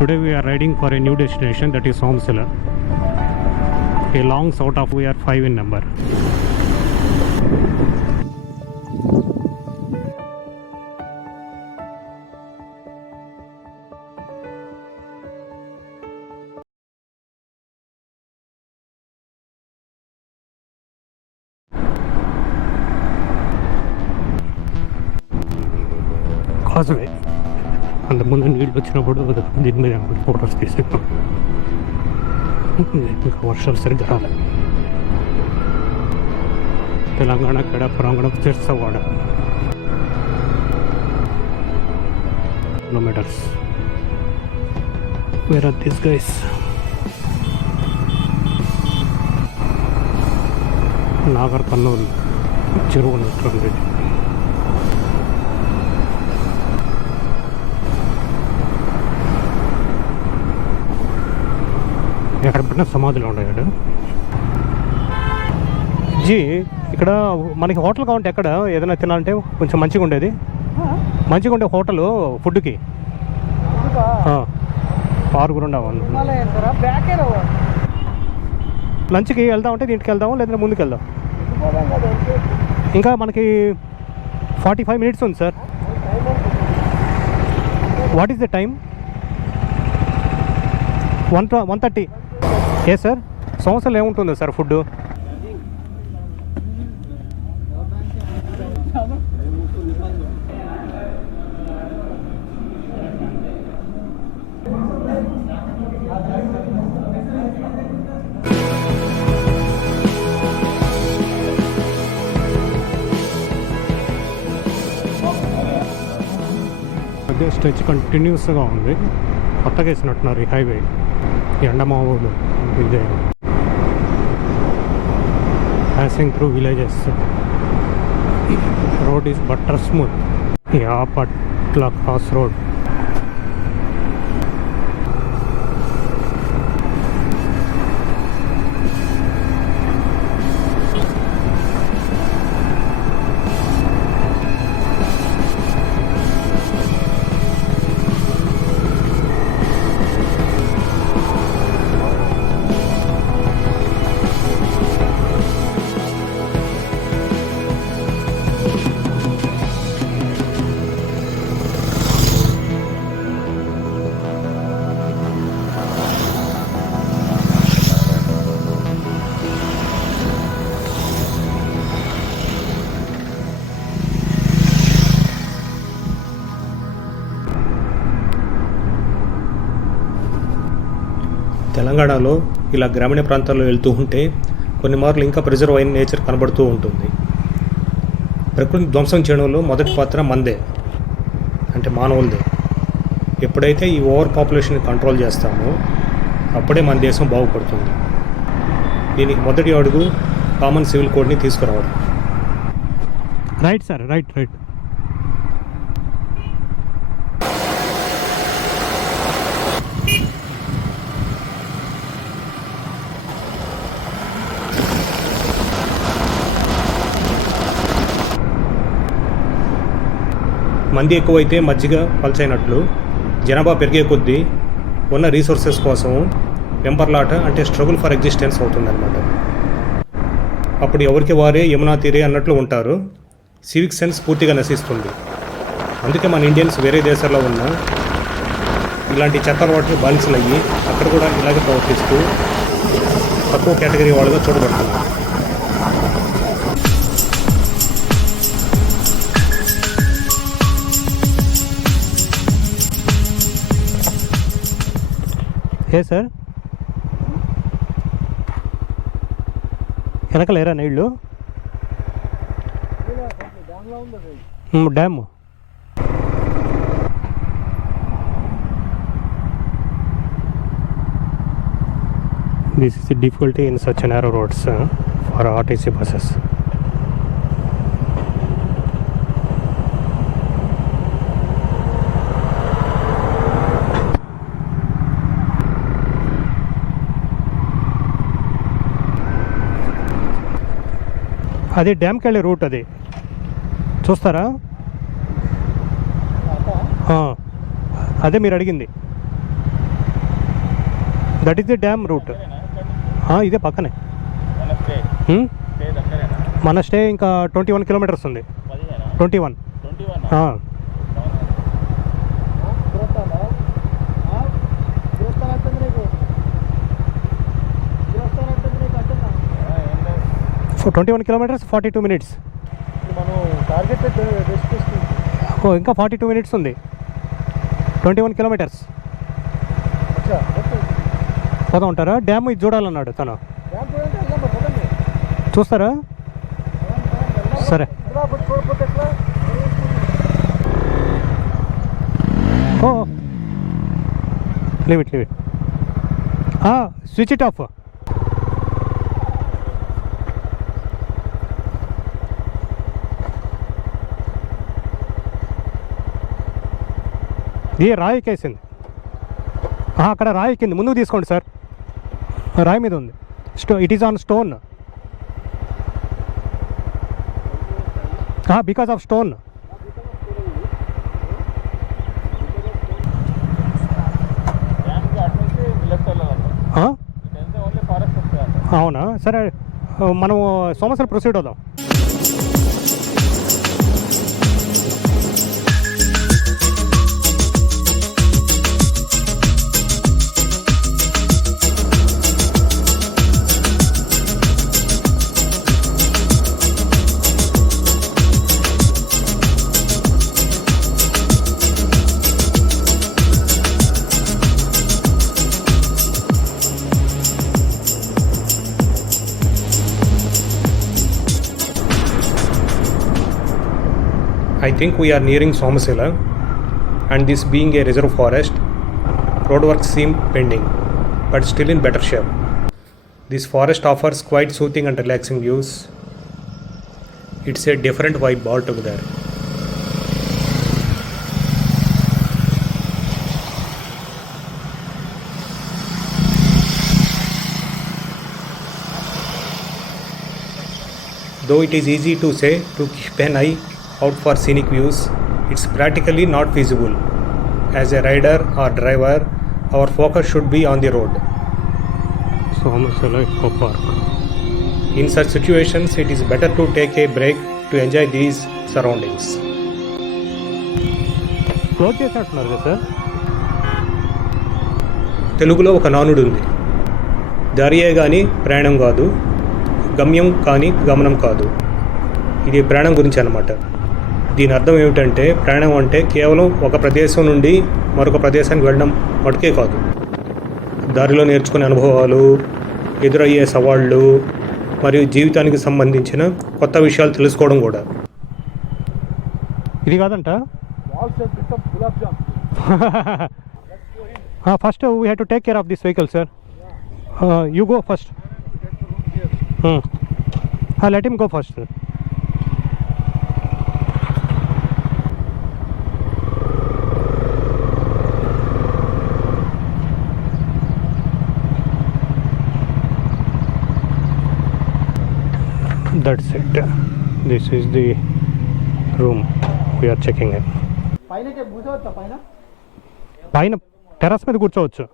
Today we are riding for a new destination, that is Somsala. A long sort of, we are 5 in number. Causeway. అంత ముందు నీళ్ళు వచ్చినప్పుడు దీని మీద ఫొటోస్ తీసాను. ఇంకా వర్షాలు సరిగ్గా రాలేదు. తెలంగాణ కడ ప్రాంగణం తెర్సవాడ kilometres. Where are this guys? Nagar Kurnool చెరువు ఉన్నట్టుంది. ఎక్కడ పెట్టిన సమాధులు ఉన్నాయి. జీ ఇక్కడ మనకి హోటల్ కావాలంటే ఎక్కడ ఏదైనా తినాలంటే కొంచెం మంచిగా ఉండేది, మంచిగా ఉండే హోటల్ ఫుడ్కి ఆరుగురు ఉండవు. లంచ్కి వెళ్దామంటే ఇంటికి వెళ్దాము, లేదంటే ముందుకు వెళ్దాం. ఇంకా మనకి 45 minutes ఉంది sir. What is the time? 1:30. ఏ సార్ సంవత్సరాలు ఏముంటుందో సార్ ఫుడ్? అదే స్ట్రెచ్ కంటిన్యూస్గా ఉంది. కొత్తగా వేసినట్టున్నారు ఈ హైవే. ఎండమావులు Vijay passing through villages. Road is butter smooth. Yapatla cross road. తెలంగాణలో ఇలా గ్రామీణ ప్రాంతాల్లో వెళ్తూ ఉంటే కొన్ని మార్లు ఇంకా ప్రిజర్వ్ అయిన నేచర్ కనబడుతూ ఉంటుంది. ప్రకృతి ధ్వంసం చేయడంలో మొదటి పాత్ర మందే, అంటే మానవులదే. ఎప్పుడైతే ఈ ఓవర్ పాపులేషన్ కంట్రోల్ చేస్తామో అప్పుడే మన దేశం బాగుపడుతుంది. దీనికి మొదటి అడుగు కామన్ సివిల్ కోడ్ని తీసుకురావడం. Right sir, right. మంది ఎక్కువైతే మజ్జిగ పల్చైనట్లు జనాభా పెరిగే కొద్దీ ఉన్న రీసోర్సెస్ కోసం వెంపర్లాట, అంటే స్ట్రగుల్ ఫర్ ఎగ్జిస్టెన్స్ అవుతుందన్నమాట. అప్పుడు ఎవరికి వారే యమునా తీరే అన్నట్లు ఉంటారు. సివిక్ సెన్స్ పూర్తిగా నశిస్తుంది. అందుకే మన ఇండియన్స్ వేరే దేశాల్లో ఉన్న ఇలాంటి చెత్త అలవాట్లు బానిసలయ్యి అక్కడ కూడా ఇలాగే ప్రవర్తిస్తూ తక్కువ కేటగిరీ వాళ్ళుగా చూడబడుతున్నారు. ఏ సార్ వెనక లేరా నీళ్ళు? Dam. This is the difficulty in such narrow roads for RTC buses. అది డ్యామ్కి వెళ్ళే రూట్, అది చూస్తారా? అదే మీరు అడిగింది. That is the dam route. ఇదే పక్కనే. మన స్టే ఇంకా 21 కిలోమీటర్స్ ఉంది. 21. So 21 kilometres 42 minutes. ఇంకా 42 మినిట్స్ ఉంది. 21 కిలోమీటర్స్ పోదా ఉంటారా? డ్యామ్ ఇది చూడాలన్నాడు తను. చూస్తారా? సరే. Oh leave it switch it off. ఏ రాయి ఎక్కేసింది. అక్కడ రాయి ఎక్కింది, ముందుకు తీసుకోండి సార్. రాయి మీద ఉంది. It is on stone. Because of stone. అవునా? సరే, మనం సోమవారం ప్రొసీడ్ అవుదాం. I think we are nearing Somasela, and this being a reserve forest, roadworks seem pending, but still in better shape. This forest offers quite soothing and relaxing views. It's a different vibe altogether. Though it is easy to say to keep an eye out for scenic views, it's practically not feasible. As a rider or driver, our focus should be on the road. Somasela Eco Park. In such situations, it is better to take a break to enjoy these surroundings. Close చేసినట్టున్నారు కదా సార్? తెలుగులో ఒక నానుడు ఉంది, దారియే కానీ ప్రయాణం కాదు, గమ్యం కానీ గమనం కాదు. ఇది ప్రయాణం గురించి అన్నమాట. దీని అర్థం ఏమిటంటే, ప్రయాణం అంటే కేవలం ఒక ప్రదేశం నుండి మరొక ప్రదేశానికి వెళ్ళడం మటుకే కాదు. దారిలో నేర్చుకునే అనుభవాలు, ఎదురయ్యే సవాళ్ళు మరియు జీవితానికి సంబంధించిన కొత్త విషయాలు తెలుసుకోవడం కూడా. ఇది కాదంట. First we have to take care of this vehicle sir. You go first. Let him go first sir. That's it. This is the room we are checking in. పైన టెర్రస్ మీద కూర్చోవచ్చు.